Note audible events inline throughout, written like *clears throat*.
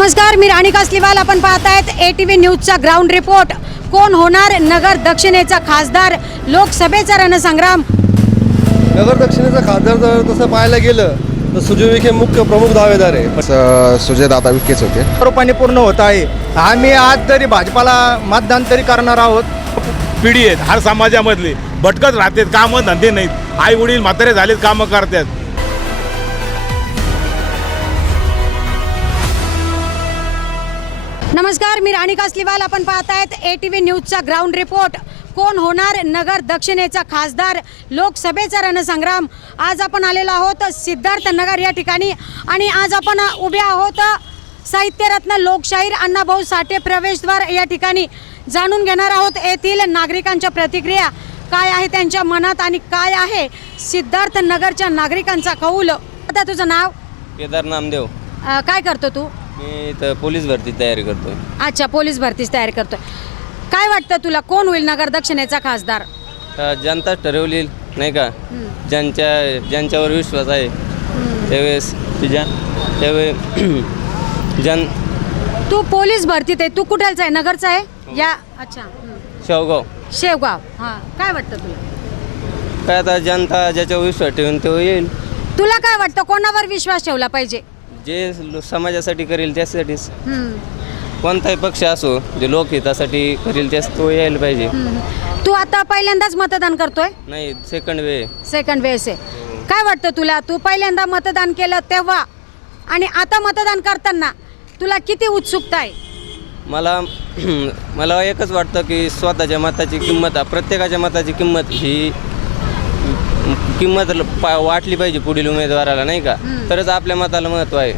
नमस्कार मी राणी कासलीवाल आपण पाहतायत ए टी व्ही न्यूजचा ग्राउंड रिपोर्ट कोण होणार? नगर दक्षिणेचा खासदार लोकसभेचा रणसंग्राम. नगर दक्षिणेचा खासदार जर तसं पाहायला गेलं तर सुजय विखे मुख्य प्रमुख दावेदार आहे स- सुजयदादा विखेच होते. रूपाने पूर्ण होत आहे. आम्ही आज तरी भाजपाला मतदान तरी करणार आहोत. पिढी आहेत हर समाजामधली. भटकत राहतात कामं धंदे नाहीत. आई वडील म्हातारे झालेत कामं करतात. नमस्कार मी राणी कासलीवाल आपण पाहतायत ए टी व्ही न्यूजचा ग्राउंड रिपोर्ट कोण होणार नगर दक्षिणेचा खासदार? लोकसभेचा रणसंग्राम. आज आपण आलेलो आहोत सिद्धार्थ नगर या ठिकाणी. आणि आज आपण उभे आहोत साहित्यरत्न लोकशाहीर अण्णाभाऊ साठे प्रवेशद्वार या ठिकाणी. जाणून घेणार आहोत येथील नागरिकांच्या प्रतिक्रिया. काय आहे त्यांच्या मनात आणि काय आहे सिद्धार्थ नगरच्या नागरिकांचा कौल? आता तुझं नाव? केदार नामदेव. काय करतो तू? मी इथं पोलीस भरती तयारी करतोय. अच्छा पोलीस भरतीच तयारी करतोय. काय वाटतं तुला कोण होईल नगर दक्षिणेचा खासदार? तर जनता ठरवली नाही का? ज्यांच्या ज्यांच्यावर विश्वास आहे त्यावेळेस तुझ्या त्यावेळी *clears throat* जन तू पोलीस भरतीत आहे तू कुठलचा आहे? नगरचा आहे? या अच्छा हं. शेवगाव. शेवगाव हां. काय वाटतं तुला? काय आता जनता ज्याच्यावर विश्वास ठेवून तो येईल. तुला काय वाटतं कोणावर विश्वास ठेवला पाहिजे? जे लो- समाजासाठी करेल त्यासाठीच. हं. कोणताही पक्ष असो जे लोकहितासाठी करेल त्यास तो यायला पाहिजे. हं. तू आता पहिल्यांदाच मतदान करतोय? नाही सेकंड वे सेकंड वेळेस आहे. काय वाटतं तुला? तू पहिल्यांदा मतदान केलं तेव्हा आणि आता मतदान करताना तुला किती उत्सुकता आहे? मला *clears throat* मला एकच वाटतं की स्वतःच्या मताची किंमत प्रत्येकाच्या मताची किंमत ही किंमत पा- वाटली पाहिजे पुढील उमेदवाराला नाही का? तरच आपल्या मताला महत्त्व आहे.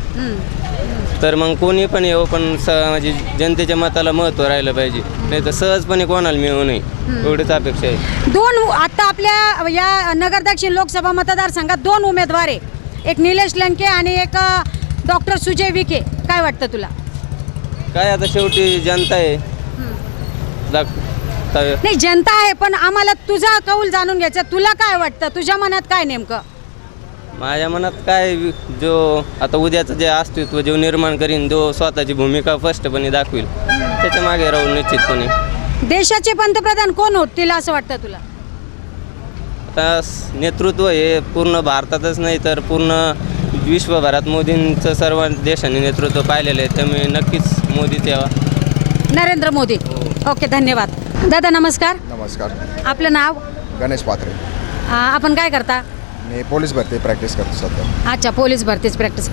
तर मग कोणी पण येऊ पण स म्हणजे जनतेच्या मताला महत्त्व राहिलं पाहिजे. नाही तर सहजपणे कोणाला मिळू नये. एवढीच अपेक्षा आहे. दोन आता आपल्या या नगर दक्षिण लोकसभा मतदारसंघात दोन उमेदवार आहे. एक निलेश लंके आणि एक डॉक्टर सुजय विखे. काय वाटतं तुला? काय आता शेवटी जनता आहे. दाख- त- नाही जनता आहे पण आम्हाला तुझा कौल जाणून घ्यायचा. तुला काय वाटतं? तुझ्या मनात काय नेमकं? माझ्या मनात काय जो आता उद्याचं जे अस्तित्व जो निर्माण करीन जो स्वतःची भूमिका स्पष्टपणे दाखवील. त्याच्यामागे राहून निश्चितपणे. देशाचे पंतप्रधान कोण होतील असं वाटतं तुला? आता नेतृत्व हे पूर्ण भारतातच नाही तर पूर्ण विश्वभरात मोदींचं सर्व देशांनी नेतृत्व पाहिलेलं आहे. त्यामुळे नक्कीच मोदीच यावा. नरेंद्र मोदी. ओके धन्यवाद. दादा नमस्कार. नमस्कार. आपलं नाव? गणेश पात्रे. आ, आपण काय करता? मी पोलीस भरती प्रॅक्टिस करतो सध्या. अच्छा पोलीस भरतीच प्रॅक्टिस.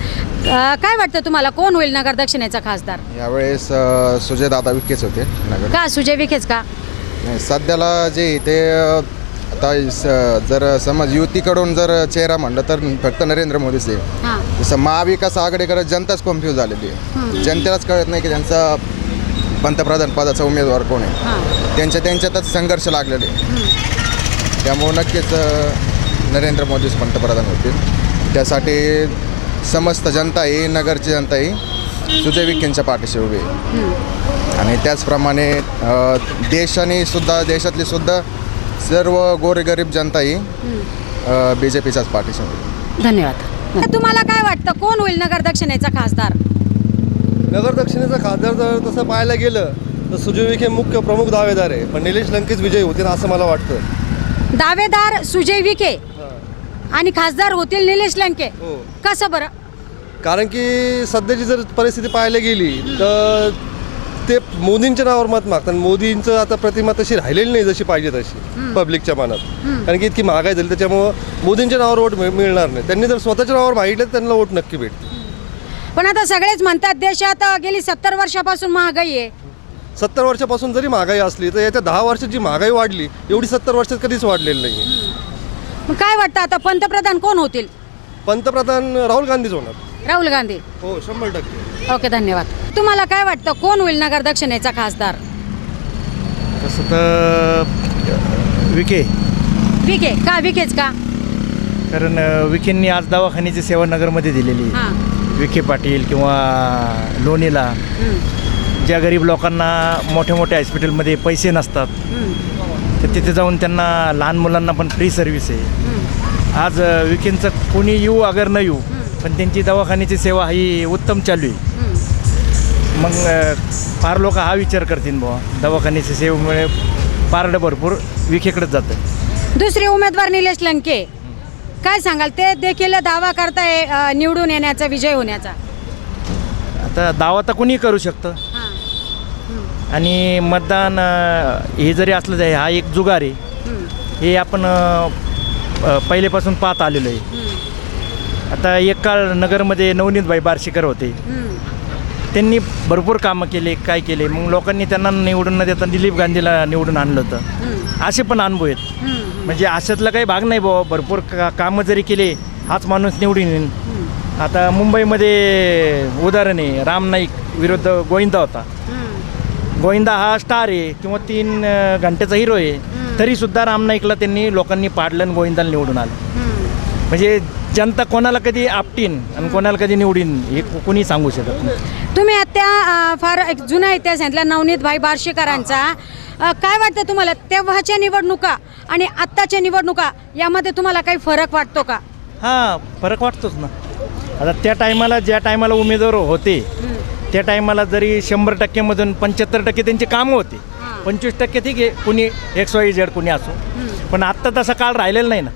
काय वाटतं तुम्हाला कोण होईल नगर दक्षिणेचा खासदार? यावेळेस अ, सुजयदादा विखेच होते नगर. का सुजय विखेच का? नाही, सध्याला जे ते अ, आता स- जर समज युतीकडून जर चेहरा म्हणलं तर फक्त नरेंद्र मोदीच आहे. हां. जसं महाविकास आघाडीकडे जनताच कन्फ्यूज झालेली आहे. जनतेलाच कळत नाही की त्यांचा पंतप्रधान पदाचा उमेदवार कोण आहे? हां. त्यांच्या त्यांच्यातच संघर्ष लागलेले आहे. त्यामुळं नक्कीच नरेंद्र मोदीच पंतप्रधान होतील. त्यासाठी समस्त जनता ही नगरची जनता ही सुजय विखेंच्या पाठीशी उभी आहे. आणि त्याचप्रमाणे देशाने सुद्धा देशातली सुद्धा सर्व गोरगरीब जनता ही बी जे पीच्याच पाठीशी उभी. धन्यवाद. तुम्हाला काय वाटतं? कोण होईल नगर दक्षिणेचा खासदार? नगर दक्षिणेचा खासदार जर तसं पाहायला गेलं तर सुजय विखे मुख्य प्रमुख दावेदार आहे. पण निलेश लंकेच विजयी होतील असं मला वाटतं. दावेदार सुजय विखे आणि खासदार होतील निलेश लंके. हो. कसं बरं? कारण की सध्याची जर परिस्थिती पाहायला गेली तर ते मोदींच्या नावावर मत मागतात. मोदींचं आता प्रतिमा तशी राहिलेली नाही जशी पाहिजे तशी पब्लिकच्या मनात. कारण की इतकी महागाई झाली त्याच्यामुळं मोदींच्या नावावर वोट मिळ- मिळणार नाही. त्यांनी जर स्वतःच्या नावावर मागितलं तर त्यांना वोट नक्की भेटते पण आता सगळेच म्हणतात देशात गेली सत्तर वर्षापासून महागाई आहे. सत्तर वर्षापासून जरी महागाई असली तर याच्या दहा वर्षात जी महागाई वाढली एवढी सत्तर वर्षात कधीच वाढलेली नाही मग काय वाटतं आता पंतप्रधान कोण होतील? पंतप्रधान राहुल गांधीच होणार. राहुल गांधी. हो शंभर टक्के. ओके धन्यवाद. तुम्हाला काय वाटतं कोण होईल नगर दक्षिणेचा खासदार? तसं तर विखे. विखे. का विखेच का? कारण अ, विखेंनी आज दवाखान्याची सेवा नगरमध्ये दिलेली आहे. हां. विखे पाटील किंवा लोणीला ज्या गरीब लोकांना मोठ्या मोठ्या हॉस्पिटलमध्ये पैसे नसतात तर तिथे जाऊन त्यांना लहान मुलांना पण फ्री सर्व्हिस आहे. आज विखेंचं कोणी येऊ अगर न येऊ पण त्यांची दवाखान्याची सेवा ही उत्तम चालू आहे. मग फार लोक हा विचार करतील बुवा दवाखान्याच्या सेवेमुळे पारडं भरपूर विखेकडेच जातं. दुसरे उमेदवार निलेश लंके. काय सांगाल? ते देखील दावा करताय अ, निवडून येण्याचा विजय होण्याचा. आता दावा तर कुणीही करू शकतं. हां. आणि मतदान अ, हे जरी असलं तरी हा एक जुगार आहे. हम्म. हे आपण अ, अ, पहिलेपासून पाहत आलेलो आहे. आता एक काळ नगरमध्ये नवनीतबाई बार्शीकर होते. हम्म. त्यांनी भरपूर कामं केले काय केले. मग लोकांनी त्यांना निवडून न देता दिलीप गांधीला निवडून आणलं होतं. हम्म. असे पण अनुभव आहेत. हम्म. म्हणजे अशातला काही भाग नाही बाबा भरपूर का कामं जरी केले हाच माणूस निवडून येईल आता मुंबईमध्ये उदाहरण आहे राम नाईक विरुद्ध गोविंदा होता. गोविंदा हा स्टार आहे किंवा तीन घंट्याचा हिरो आहे तरीसुद्धा राम नाईकला त्यांनी लोकांनी पाडलं आणि गोविंदाला निवडून आलं. म्हणजे जनता कोणाला कधी आपटीन आणि कोणाला कधी निवडीन हे को- कोणी सांगू शकत नाही. तुम्ही आता अ, फार एक जुना इतिहास सांगितला नवनीत भाई बार्शीकरांचा. अ, काय वाटतं तुम्हाला? तेव्हाच्या निवडणुका आणि आत्ताच्या निवडणुका यामध्ये तुम्हाला काही फरक वाटतो का? हां फरक वाटतोच ना. आता त्या टायमाला ज्या टायमाला उमेदवार होते त्या टायमाला जरी शंभर टक्क्यामधून पंच्याहत्तर टक्के त्यांचे कामं होते. हां. पंचवीस टक्के ठीक आहे कुणी एक्स वाय झेड कुणी असो. पण आत्ता तसा काळ राहिलेला नाही ना.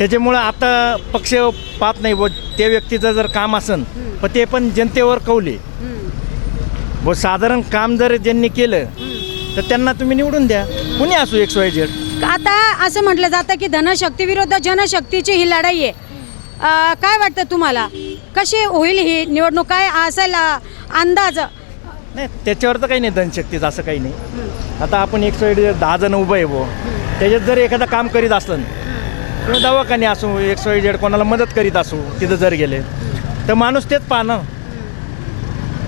त्याच्यामुळं आता पक्ष पाहत नाही व त्या व्यक्तीचं जर काम असन पण ते पण जनतेवर कौले व साधारण काम जर ज्यांनी केलं तर त्यांना तुम्ही निवडून द्या. कुणी असो एक्स वाय झेड आता असं म्हटलं जातं की धनशक्ती विरुद्ध जनशक्तीची ही लढाई आहे. अ, काय वाटतं तुम्हाला? कशी होईल ही निवडणूक? काय असेल अ, अंदाज? नाही त्याच्यावर तर काही नाही धनशक्तीचं असं काही नाही. आता आपण एक साईड दहा जण उभं आहे बो त्याच्यात जर एखादं काम करीत असलं किंवा दवाखाने असू एक्स वाय जेड कोणाला मदत करीत असू तिथं जर गेले तर माणूस तेच पाहणार.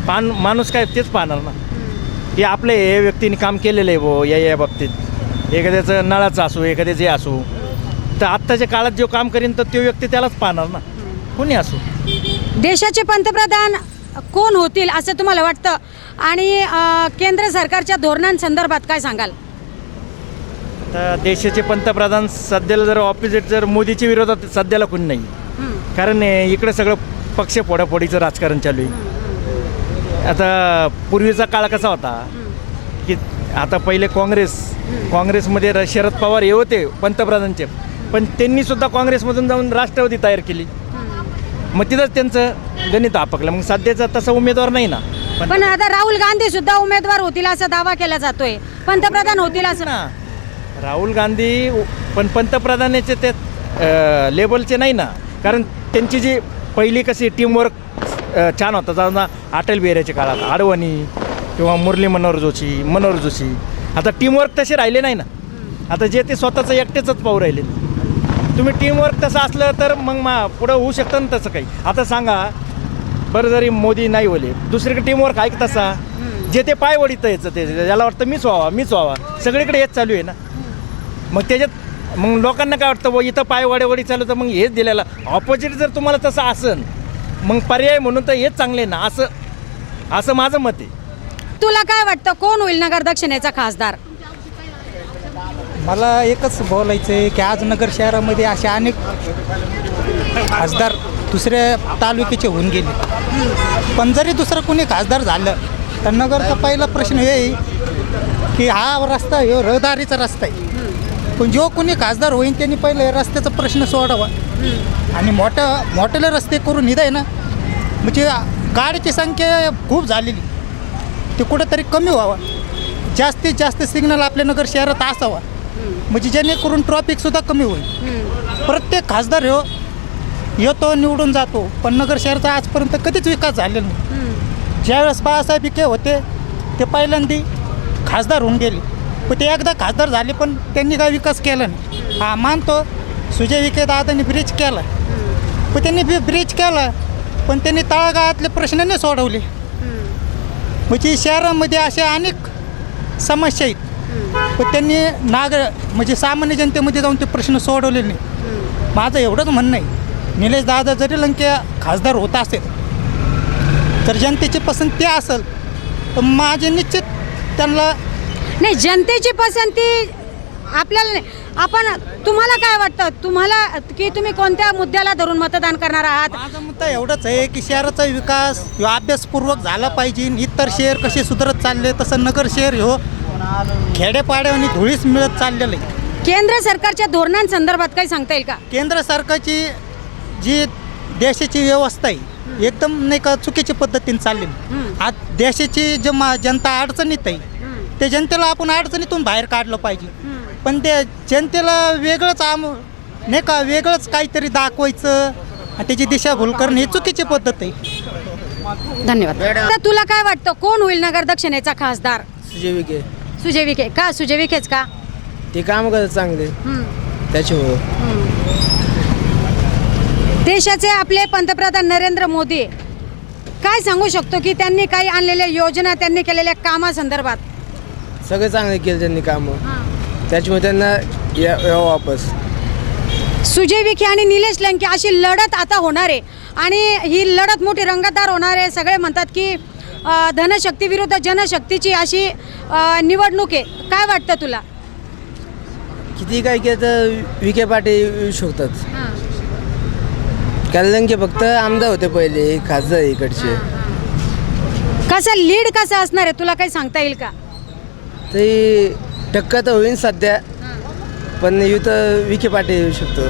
पान माणूस काय तेच पाहणार ना. की आपले हे व्यक्तीने काम केलेलं आहे बो या या बाबतीत. एखाद्याचं नळाचं असो एखाद्याचे असू. तर आत्ताच्या काळात जो काम करीन तर तो व्यक्ती त्यालाच पाहणार ना. कोणी असू? देशाचे पंतप्रधान कोण होतील असं तुम्हाला वाटतं? आणि केंद्र सरकारच्या धोरणांसंदर्भात काय सांगाल? तर देशाचे पंतप्रधान सध्याला जर ऑपोजिट जर मोदीच्या विरोधात सध्याला कोणी नाही. कारण इकडे सगळं पक्ष फोडाफोडीचं राजकारण चालू आहे. आता पूर्वीचा काळ कसा होता? की आता पहिले काँग्रेस काँग्रेसमध्ये र- शरद पवार हे होते पंतप्रधानचे. पण त्यांनी सुद्धा काँग्रेसमधून जाऊन राष्ट्रवादी तयार केली. मग तिथंच त्यांचं गणित आपकलं. मग सध्याचा तसा उमेदवार नाही ना. पण पण आता राहुल गांधी सुद्धा उमेदवार होतील असा दावा केला जातोय. पंतप्रधान होतील असं ना. राहुल गांधी पण पंतप्रधानाचे ते लेबलचे नाही ना. कारण त्यांची जी पहिली कशी टीमवर्क छान होता. समजा अटल बिहारीच्या काळात आडवाणी किंवा मुरली मनोहर जोशी मनोहर जोशी. आता टीमवर्क तसे राहिले नाही ना. आता जे ते स्वतःचं एकटेच पाहू राहिले. तुम्ही टीमवर्क तसं असलं तर मग मा पुढं होऊ शकतं ना तसं काही. आता सांगा बरं जरी मोदी नाही बोले दुसरीकडे टीमवर्क आहे तसा? जे ते पाय वडीत यायचं ते याला वाटतं मीच व्हावा मीच व्हावा. सगळीकडे हेच चालू आहे ना. मग त्याच्यात मग लोकांना काय वाटतं बुवा इथं पाय वाडेवडी चालू तर मग हेच दिलेलं. ऑपोजिट जर तुम्हाला तसं असन मग पर्याय म्हणून तर हेच चांगले ना असं असं माझं मत आहे. तुला काय वाटतं कोण होईल नगर दक्षिणेचा खासदार? मला एकच बोलायचं आहे की आज नगर शहरामध्ये असे अनेक खासदार दुसऱ्या तालुक्याचे होऊन गेले. पण जरी दुसरं कोणी खासदार झालं तर नगरचा पहिला प्रश्न हे आहे की हा रस्ता ह्यो रहदारीचा रस्ता आहे. पण जो कोणी खासदार होईल त्यांनी पहिलं रस्त्याचा प्रश्न सोडावा. आणि मोठ्या मोठ्याले रस्ते करून आहे ना. म्हणजे गाडीची संख्या खूप झालेली. ते कुठंतरी कमी व्हावं. जास्तीत जास्त सिग्नल आपल्या नगर शहरात असावा. म्हणजे जेणेकरून ट्रॉफिकसुद्धा कमी होईल. प्रत्येक खासदार हो येतो निवडून जातो पण नगर शहराचा आजपर्यंत कधीच विकास झालेला नाही. ज्यावेळेस बाळासाहेब विखे होते ते पहिल्यांदी खासदार होऊन गेले. पण ते एकदा खासदार झाले पण त्यांनी काय विकास केला नाही. हा मानतो. सुजय विखे दादांनी ब्रिज केला. पण त्यांनी बी ब्रिज केला पण त्यांनी तळागाळातले प्रश्न नाही सोडवले. म्हणजे शहरामध्ये अशा अनेक समस्या आहेत. पण त्यांनी नाग म्हणजे सामान्य जनतेमध्ये जाऊन ते प्रश्न सोडवले नाही. माझं एवढंच म्हणणं आहे. निलेश दादा जरी लंके खासदार होत असेल तर जनतेची पसंती असेल. तर माझे निश्चित त्यांना नाही जनतेची पसंती आपल्याला नाही. आपण तुम्हाला काय वाटतं? तुम्हाला की तुम्ही कोणत्या मुद्द्याला धरून मतदान करणार आहात? माझा मुद्दा एवढंच आहे की शहराचा विकास ह्यो अभ्यासपूर्वक झाला पाहिजे. इतर शहर कसे सुधारत चालले तसं नगर शहर ह्यो खेड्यापाड्याने धुळीस मिळत चाललेलं आहे. केंद्र सरकारच्या धोरणांसंदर्भात काही सांगता येईल का? केंद्र सरकारची जी देशाची व्यवस्था आहे एकदम नाही का चुकीच्या पद्धतीने चाललेली आज देशाची जे मा जनता अडचणीत आहे त्या जनतेला आपण अडचणीतून बाहेर काढलं पाहिजे. पण त्या जनतेला वेगळंच आम नाही का वेगळंच काहीतरी दाखवायचं. आणि त्याची दिशाभूल करणं ही चुकीची पद्धत आहे. धन्यवाद. आता तुला काय वाटतं कोण होईल नगर दक्षिणेचा खासदार? सुजय विखे. सुजय विखे. का? सुजय विखेच का? ते काम करतात चांगले. त्याच्यामुळं. देशाचे आपले पंतप्रधान नरेंद्र मोदी काय सांगू शकतो की त्यांनी काही आणलेल्या योजना त्यांनी केलेल्या कामासंदर्भात? सगळे चांगले केले त्यांनी कामं. त्याच्यामुळे त्यांना या वापस. सुजय विखे आणि निलेश लंके अशी लढत आता होणार आहे. आणि ही लढत मोठी रंगतदार होणार आहे. सगळे म्हणतात की अ, धनशक्ती विरुद्ध जनशक्तीची अशी अ, निवडणूक आहे. काय वाटतं तुला? किती काय केलं तर विखे पाटे येऊ शकतात. कल्याणके फक्त आमदार होते पहिले खासदार इकडचे. कसं लीड कसं असणार आहे? तुला काही सांगता येईल का? ते टक्का तर होईल सध्या. पण इथं विखे पाटे येऊ शकतो.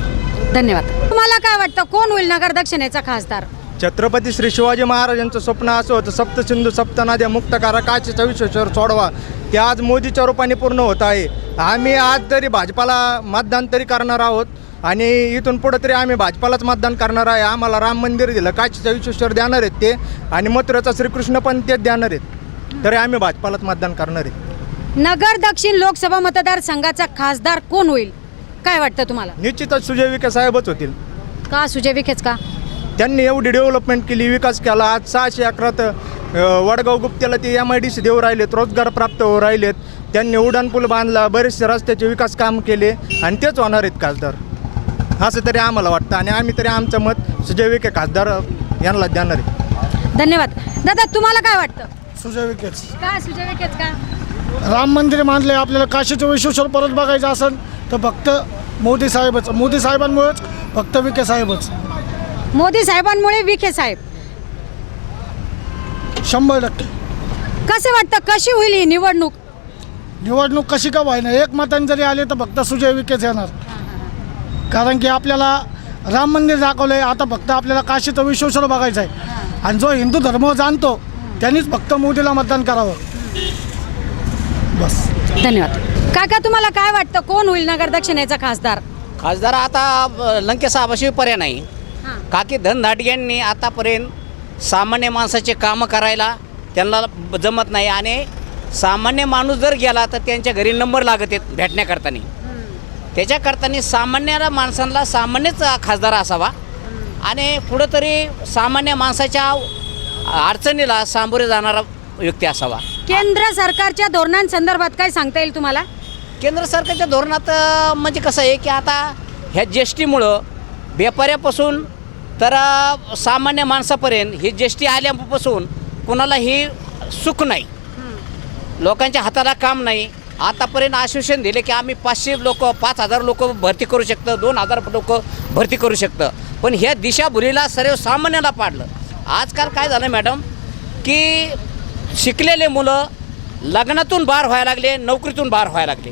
धन्यवाद. तुम्हाला काय वाटतं कोण होईल नगर दक्षिणेचा खासदार? छत्रपती श्री शिवाजी महाराजांचं स्वप्न असं होतं सप्तसिंधू सप्तनाद्या मुक्त करा काचेचा विश्वेश्वर सोडवा. ते आज मोदीच्या रूपाने पूर्ण होत आहे. आम्ही आज तरी भाजपाला मतदान तरी करणार आहोत. आणि इथून पुढं तरी आम्ही भाजपालाच मतदान करणार आहे. आम्हाला राम मंदिर दिलं काचेचा विश्वेश्वर देणार आहेत ते. आणि मथुराचा श्रीकृष्ण पण तेच देणार आहेत. तरी आम्ही भाजपालाच मतदान करणार आहे. नगर दक्षिण लोकसभा मतदारसंघाचा खासदार कोण होईल? काय वाटतं तुम्हाला? निश्चितच सुजय विखे साहेबच होतील. का सुजय विखेच का? त्यांनी एवढी डेव्हलपमेंट केली विकास केला. आज सहाशे अकरात अ, वडगाव गुप्त्याला ते एम आय डी सी देऊ राहिलेत रोजगार प्राप्त होऊ राहिलेत. त्यांनी उड्डाणपूल बांधला बरेचसे रस्त्याचे विकास काम केले आणि तेच होणार आहेत खासदार. असं तरी आम्हाला वाटतं आणि आम्ही तरी आमचं मत सुजय विखे खासदार यांना देणार आहे. धन्यवाद. दादा तुम्हाला काय वाटतं? सुजय विकेच का सुजय विखेच का? राम मंदिर बांधले आपल्याला काशीचं विश्वेश्वर परत बघायचं असेल तर फक्त मोदी साहेबच मोदी साहेबांमुळेच फक्त विखे साहेबच. मोदी साहेबांमुळे विखे साहेब. शंभर टक्के. कसं वाटतं कशी होईल ही निवडणूक? निवडणूक कशी का व्हायना? एक मतांनी जरी आले तर फक्त सुजय विखेच येणार. कारण की आपल्याला राम मंदिर दाखवलं आहे आता फक्त आपल्याला काशीचं विश्वेश्वर बघायचं आहे आणि जो हिंदू धर्म जाणतो त्यांनीच फक्त मोदीला मतदान करावं. बस. धन्यवाद. काका तुम्हाला काय वाटतं? कोण होईल नगर दक्षिणेचा खासदार? खासदार आता लंके साहेबाशी पर्याय नाही. का की धनधाडग्यांनी आतापर्यंत सामान्य माणसाचे कामं करायला त्यांना जमत नाही आणि सामान्य माणूस जर गेला तर त्यांच्या घरी नंबर लागत आहेत भेटण्याकरतानी. त्याच्याकरतानी सामान्य माणसांना सामान्यच खासदार असावा. आणि कुठंतरी सामान्य माणसाच्या अडचणीला सामोरे जाणारा व्यक्ती असावा. केंद्र सरकारच्या धोरणांसंदर्भात काय सांगता येईल तुम्हाला? केंद्र सरकारच्या धोरणात अ, म्हणजे कसं आहे की आता ह्या जी एस टीमुळं व्यापाऱ्यापासून तर अ, सामान्य माणसापर्यंत ही जी एस टी आल्यापासून कुणालाही सुख नाही. लोकांच्या हाताला काम नाही. आतापर्यंत आश्वासन दिले की आम्ही पाचशे लोक पाच हजार लोक भरती करू शकतं दोन हजार लोक भरती करू शकतं. पण ह्या दिशाभुलीला सर्वसामान्याला पाडलं. आजकाल काय झालं मॅडम की शिकलेले मुलं लग्नातून बार व्हायला लागले नोकरीतून बार व्हायला लागले.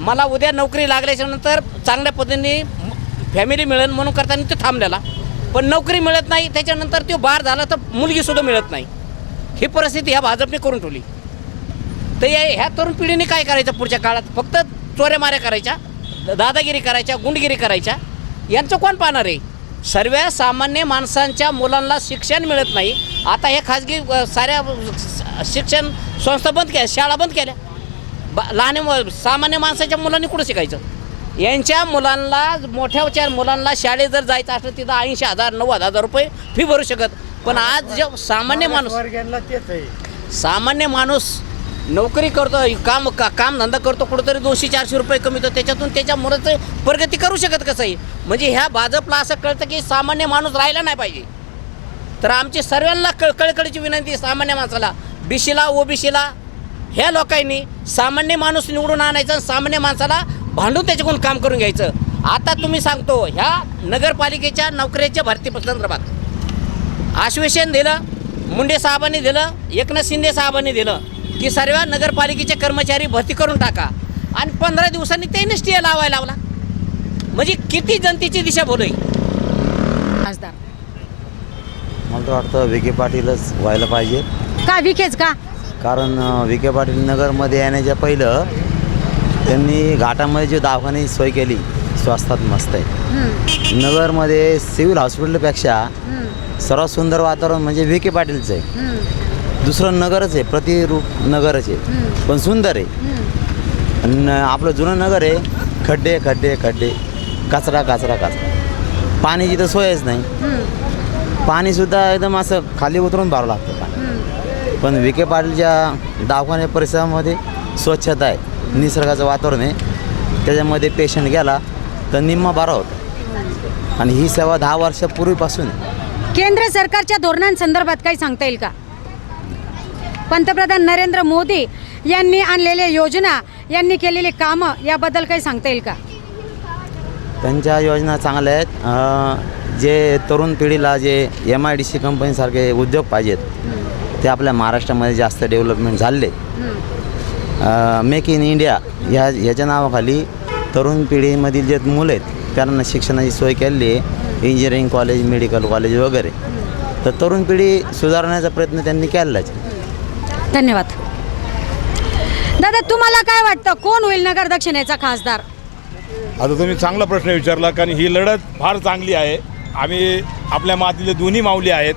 मला उद्या नोकरी लागल्याच्यानंतर चांगल्या पद्धतीने फॅमिली मिळेल म्हणून करताना तो थांबलेला. पण नोकरी मिळत नाही त्याच्यानंतर तो बार झाला तर मुलगीसुद्धा मिळत नाही. ही परिस्थिती ह्या भाजपने करून ठेवली. तर या ह्या तरुण पिढीने काय करायचं पुढच्या काळात? फक्त चोऱ्या माऱ्या करायच्या दादागिरी करायच्या गुंडगिरी करायच्या. यांचं कोण पाहणार आहे? सर्व सामान्य माणसांच्या मुलांना शिक्षण मिळत नाही. आता हे खाजगी साऱ्या शिक्षण संस्था बंद केल्या शाळा बंद केल्या. बा लहान मु- सामान्य माणसाच्या मुलांनी कुठं शिकायचं? यांच्या मुलांना मोठ्याच्या मुलांना शाळेत जर जायचं असलं तिथं ऐंशी हजार नव्वद हजार रुपये फी भरू शकत. पण आज जे सामान्य माणूस सामान्य माणूस नोकरी करतो काम का काम धंदा करतो कुठंतरी दोनशे चारशे रुपये कमीतो त्याच्यातून त्याच्या मुलाचं प्रगती करू शकत कसं आहे म्हणजे ह्या भाजपला असं कळतं की सामान्य माणूस राहिला नाही पाहिजे. तर आमची सर्वांना कळ कळकळीची विनंती सामान्य माणसाला. बीसीला ओबीसीला ह्या लोकांनी सामान्य माणूस निवडून आणायचा सामान्य माणसाला भांडून त्याच्याकडून काम करून घ्यायचं. आता तुम्ही सांगतो ह्या नगरपालिकेच्या नोकऱ्याच्या भरती संदर्भात. आश्वासन दिलं मुंडे साहेबांनी दिलं एकनाथ शिंदे साहेबांनी दिलं. की सर्व नगरपालिकेचे कर्मचारी भरती करून टाका. आणि पंधरा दिवसांनी त्यांनीच टी लावायला लावला. म्हणजे किती जनतेची दिशा बोलई खासदार. मला तर वाटतं विखे पाटीलच व्हायला पाहिजे. का विखेच का? कारण विखे पाटील नगरमध्ये येण्याच्या पहिलं त्यांनी घाटामध्ये जे दवाखाने सोय केली स्वास्थात मस्त आहे. नगरमध्ये सिव्हिल हॉस्पिटलपेक्षा सर्वात सुंदर वातावरण म्हणजे विखे पाटीलचं आहे. दुसरं नगरच आहे प्रतिरूप नगरच आहे. पण सुंदर आहे. आणि आपलं जुनं नगर आहे खड्डे खड्डे खड्डे कचरा कचरा कचरा. पाण्याची तर सोयच नाही. पाणीसुद्धा एकदम असं खाली उतरून भरावं लागतं पाणी. पण विखे पाटीलच्या दवाखाने परिसरामध्ये स्वच्छता आहे. निसर्गाचं वातावरण आहे. त्याच्यामध्ये पेशंट गेला तर निम्मा बारा होता. आणि ही सेवा दहा वर्षापूर्वीपासून. केंद्र सरकारच्या धोरणांसंदर्भात काही सांगता येईल का? पंतप्रधान नरेंद्र मोदी यांनी आणलेल्या योजना यांनी केलेली कामं याबद्दल काही सांगता येईल का? त्यांच्या योजना चांगल्या आहेत. जे तरुण पिढीला जे एम आय डी सी कंपनीसारखे उद्योग पाहिजेत ते आपल्या महाराष्ट्रामध्ये जास्त डेव्हलपमेंट झाले मेक इन इंडिया ह्या ह्याच्या नावाखाली तरुण पिढीमधील जे मुलं आहेत त्यांना शिक्षणाची सोय केलेली आहे. इंजिनिअरिंग कॉलेज मेडिकल कॉलेज वगैरे. तर तरुण पिढी सुधारण्याचा प्रयत्न त्यांनी केलेलाच आहे. धन्यवाद. दादा तुम्हाला काय वाटतं? कोण होईल नगर दक्षिणेचा खासदार? आता तुम्ही चांगला प्रश्न विचारला कारण ही लढत फार चांगली आहे. आम्ही आपल्या मातीले दोन्ही माऊली आहेत.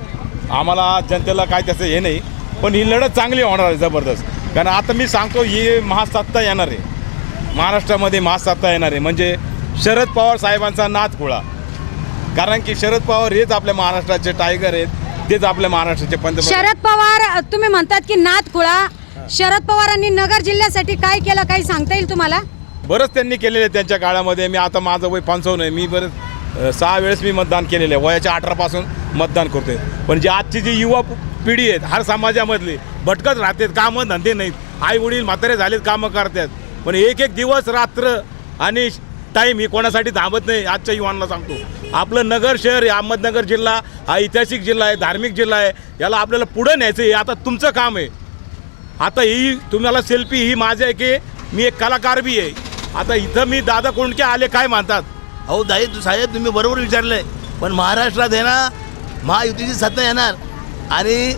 आम्हाला जनतेला काय त्याचं हे नाही पण ही लढत चांगली होणार आहे जबरदस्त. कारण आता मी सांगतो ही महासत्ता येणार आहे. महाराष्ट्रामध्ये महासत्ता येणार आहे. म्हणजे शरद पवार साहेबांचा नाच खुळा कारण की शरद पवार हेच आपल्या महाराष्ट्राचे टायगर आहेत. तेच आपल्या महाराष्ट्राचे पंतप्रधान. शरद पवार तुम्ही म्हणतात की नाथ खुळा शरद पवारांनी नगर जिल्ह्यासाठी काय केलं काही सांगता येईल तुम्हाला? बरंच त्यांनी केलेलं आहे त्यांच्या काळामध्ये. मी आता माझं वय पंचावन्न आहे. मी बरंच सहा वेळेस मी मतदान केलेलं आहे. वयाच्या अठरापासून मतदान करतोय. पण जी आजची जी युवा पिढी आहेत हर समाजामधली भटकत राहतात कामं धंदे नाहीत. आई वडील म्हातारे झालेत कामं करतात. पण एक एक दिवस रात्र आणि टाईम ही कोणासाठी थांबत नाही आजच्या युवांना सांगतो. आपलं नगर शहर आहे अहमदनगर जिल्हा हा ऐतिहासिक जिल्हा आहे धार्मिक जिल्हा आहे. याला आपल्याला पुढं न्यायचं हे आता तुमचं काम आहे. आता ही तुम्हाला सेल्फी ही माझी आहे की मी एक कलाकार बी आहे. आता इथं मी दादा कोणके आले काय मानतात? अहो दाई साहेब तुम्ही बरोबर विचारलंय. पण महाराष्ट्रात आहे ना महायुतीची सत्ता येणार आणि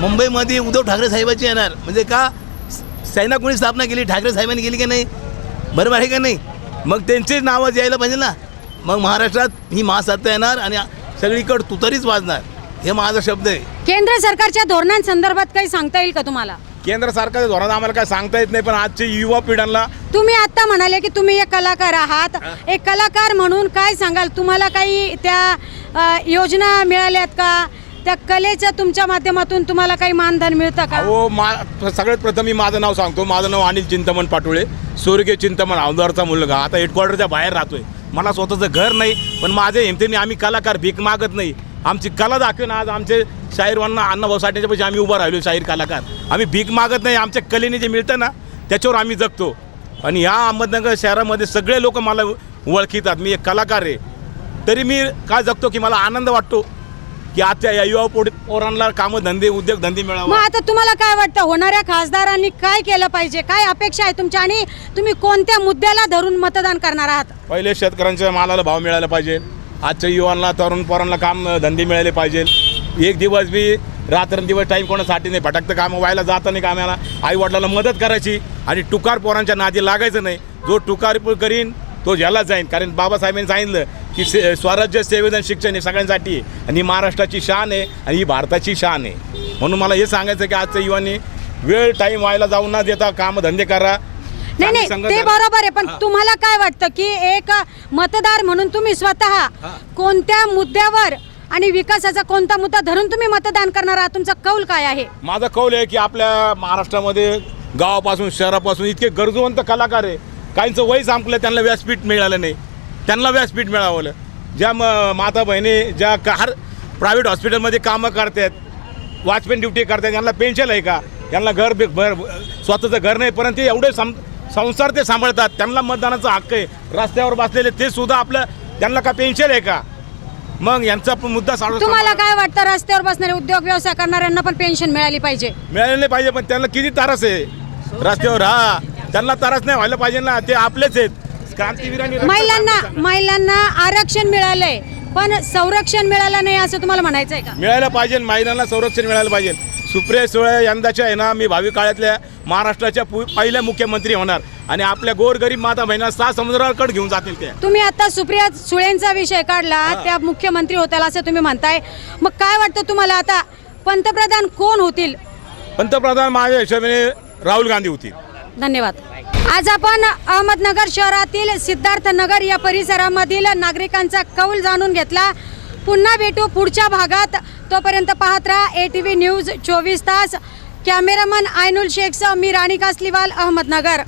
मुंबईमध्ये उद्धव ठाकरे साहेबाची येणार. म्हणजे का सेना कोणी स्थापना केली ठाकरे साहेबांनी केली की नाही? बरोबर आहे का नाही? मग त्यांचीच नावं यायला पाहिजे ना. मग महाराष्ट्रात ही महासत्ता येणार आणि सगळीकडे तुतरीच वाजणार. हे माझा शब्द आहे. केंद्र सरकारच्या धोरणांसंदर्भात काही सांगता येईल का तुम्हाला? केंद्र सरकारच्या धोरण आम्हाला काय सांगता येत नाही पण आजच्या युवा पिढ्यांना तुम्ही आता म्हणाले की तुम्ही एक कलाकार आहात. एक कलाकार म्हणून काय सांगाल? तुम्हाला काही त्या अ, योजना मिळाल्यात का? त्या कलेच्या तुमच्या माध्यमातून तुम्हाला काही मानधन मिळतं का? अहो मा सगळ्यात प्रथम मी माझं नाव सांगतो. माझं नाव अनिल चिंतमन पाटोळे स्वर्गीय चिंतमन आमदारचा मुलगा. आता हेडक्वार्टरच्या बाहेर राहतोय. मला स्वतःचं घर नाही पण माझ्या हिमतीने आम्ही कलाकार भीक मागत नाही. आमची कला दाखवून आज आमचे शाहीरवांना अण्णाभाऊ साठेच्या पैसे आम्ही उभा राहिलो शाहीर कलाकार. आम्ही भीक मागत नाही आमच्या कलेने जे मिळतं ना त्याच्यावर आम्ही जगतो. आणि ह्या अहमदनगर शहरामध्ये सगळे लोक मला ओळखितात. मी एक कलाकार आहे. तरी मी काय जगतो की मला आनंद वाटतो? की आजच्या या युवा पोड पोरांना कामं धंदे उद्योग धंदे मग मिळावं आता तुम्हाला काय वाटतं? होणाऱ्या खासदारांनी काय केलं पाहिजे? काय अपेक्षा आहे तुमच्या? आणि तुम्ही कोणत्या मुद्द्याला धरून मतदान करणार आहात? पहिले शेतकऱ्यांच्या मालाला भाव मिळाला पाहिजे. आजच्या युवांना तरुण पोरांना काम धंदे मिळाले पाहिजे. एक दिवस बी रात्रंदिवस टाईम कोणासाठी नाही? भटकतं कामं व्हायला जातं नाही कामाला. आई वडिलांना मदत करायची आणि टुकार पोरांच्या नादी लागायचं नाही. जो टुकार प- करीन तो ज्याला जाईन. कारण बाबासाहेबांनी सांगितलं की से स्वराज्य सेवेदन शिक्षण हे सगळ्यांसाठी आहे. आणि ही महाराष्ट्राची शान आहे आणि ही भारताची शान आहे. म्हणून मला हे सांगायचं की आजच्या युवांनी वेळ टाईम व्हायला जाऊन न देता कामधंदे करा. नाही नाही ते बरोबर आहे पण तुम्हाला काय वाटतं की एक मतदार म्हणून तुम्ही स्वतः कोणत्या मुद्द्यावर आणि विकासाचा कोणता मुद्दा धरून तुम्ही मतदान करणार आहात? तुमचा कौल काय आहे? माझा कौल आहे की आपल्या महाराष्ट्रामध्ये गावापासून शहरापासून इतके गरजूवंत कलाकार आहे. काहींचं वय संपलं त्यांना व्यासपीठ मिळालं नाही. त्यांना व्यासपीठ मिळावलं. ज्या म माता बहिणी ज्या का हर प्रायव्हेट हॉस्पिटलमध्ये कामं करतात वॉचमॅन ड्युटी करतात यांना पेन्शन आहे का? यांना घर बी- भर स्वतःचं घर नाही परंतु एवढे सम संसार ते सांभाळतात. त्यांना मतदानाचा हक्क आहे. रस्त्यावर बसलेले ते सुद्धा आपलं त्यांना का पेन्शन आहे का? मग यांचा पण मुद्दा साडू तुम्हाला काय वाटतं रस्त्यावर बसणारे उद्योग व्यवसाय करणाऱ्यांना पण पेन्शन मिळाली पाहिजे? मिळाले नाही पाहिजे पण त्यांना किती त्रास आहे? रस्त्यावर हा. त्यांना त्रास नाही व्हायला पाहिजे ना ते आपलेच आहेत. महिलांना. महिलांना आरक्षण मिळालंय पण संरक्षण मिळालं नाही असं तुम्हाला म्हणायचं आहे का? मिळायला पाहिजे महिलांना संरक्षण मिळायला पाहिजे. सुप्रिया सुळे यंदाच्या आहे ना मी भावी काळातल्या महाराष्ट्राच्या पहिल्या मुख्यमंत्री होणार. आणि आपल्या गोरगरीब माता बहिणा सहा समुद्राकडे घेऊन जातील त्या तुम्ही आता सुप्रिया सुळेंचा विषय काढला त्या मुख्यमंत्री होत्याला असं तुम्ही म्हणताय. मग काय वाटतं तुम्हाला आता? पंतप्रधान कोण होतील? पंतप्रधान माझ्या हिशोबाने राहुल गांधी होती धन्यवाद. आज आपण अहमदनगर शहरातील सिद्धार्थ नगर या परिसरामधील नागरिकांचा कौल जाणून घेतला. पुन्हा भेटू पुढच्या भागात. तोपर्यंत पाहत राहा ए टी व्ही न्यूज चोवीस तास. कॅमेरामन आयनुल शेखसह मी राणी कासलीवाल अहमदनगर.